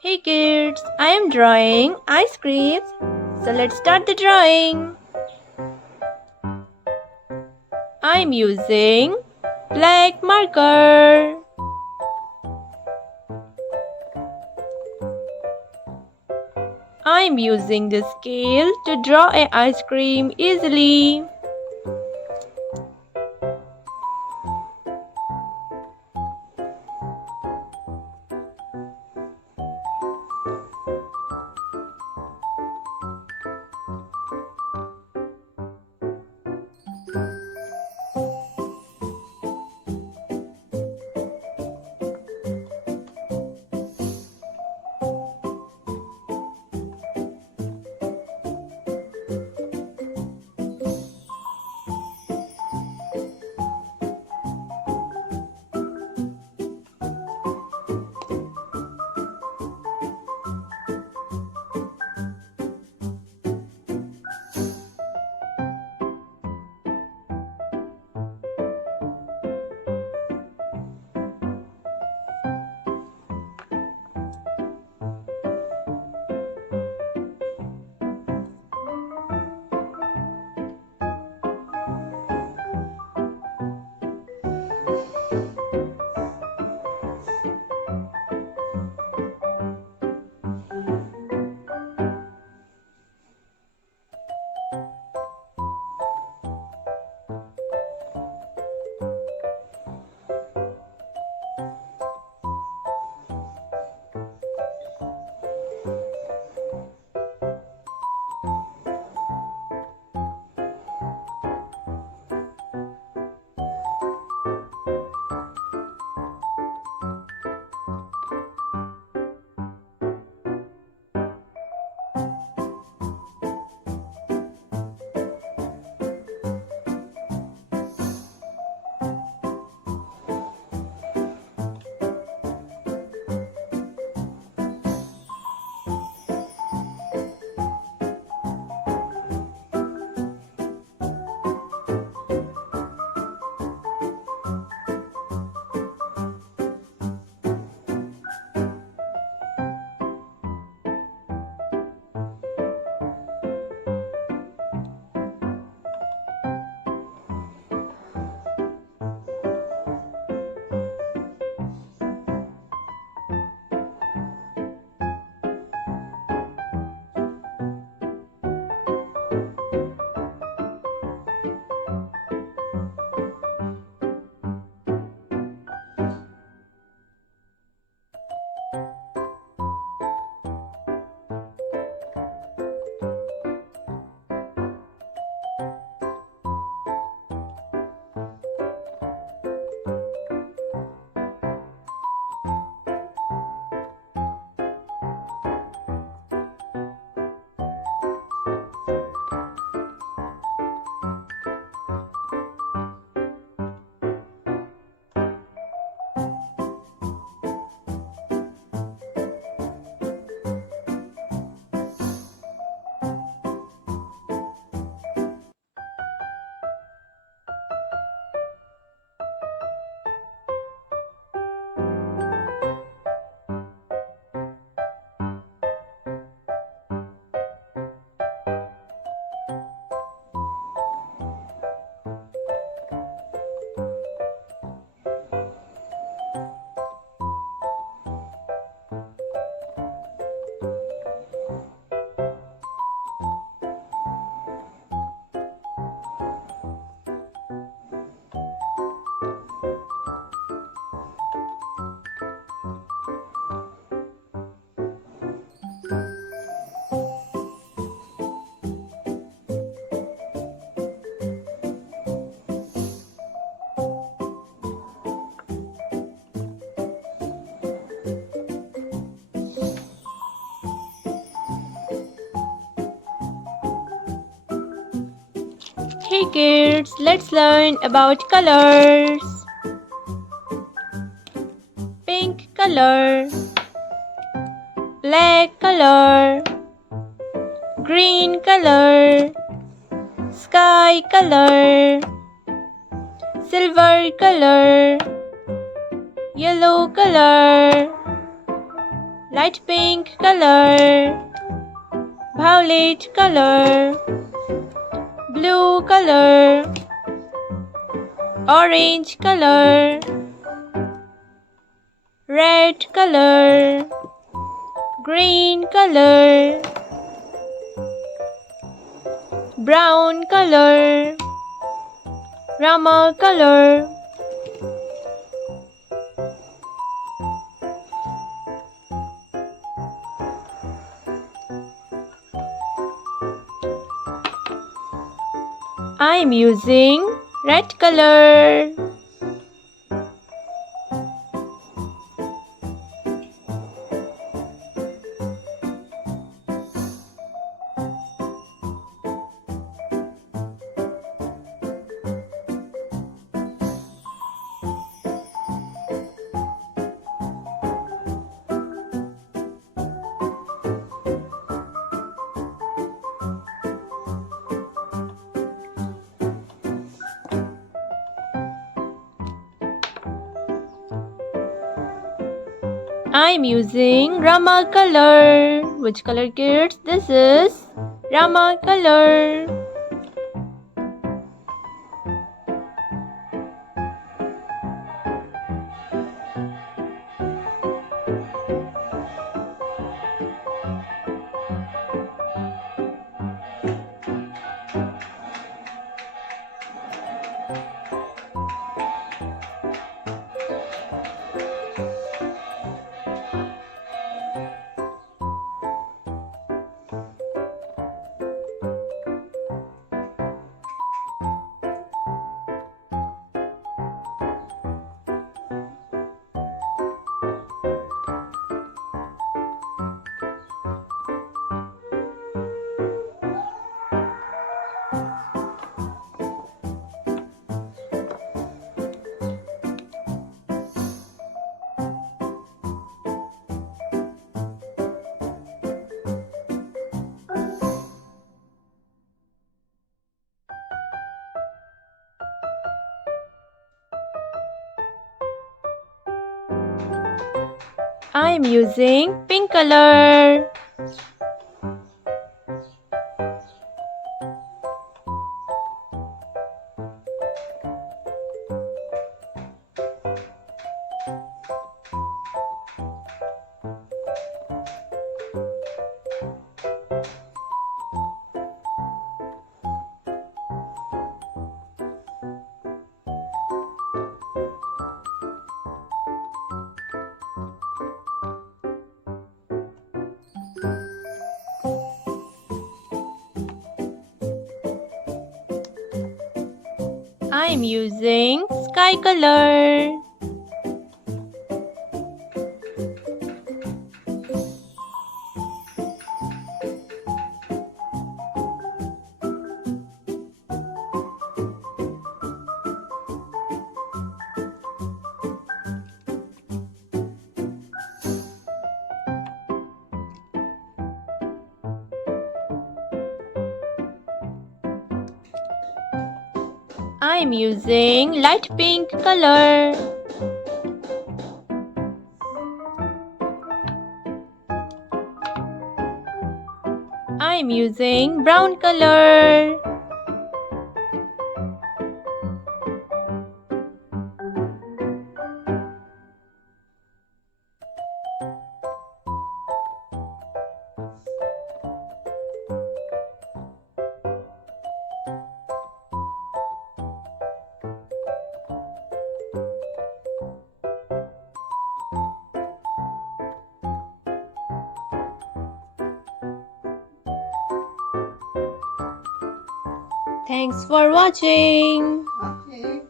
Hey kids, I am drawing ice creams. So let's start the drawing. I am using black marker. I am using the scale to draw an ice cream easily. Hey kids, let's learn about colors. Pink color, black color, green color, sky color, silver color, yellow color, light pink color, violet color, blue color, orange color, red color, green color, brown color, Rama color. I am using red color. I am using Rama color. Which color, kids? This is Rama color. I am using pink color. I am using sky color. I am using light pink color. I am using brown color. Thanks for watching. Okay.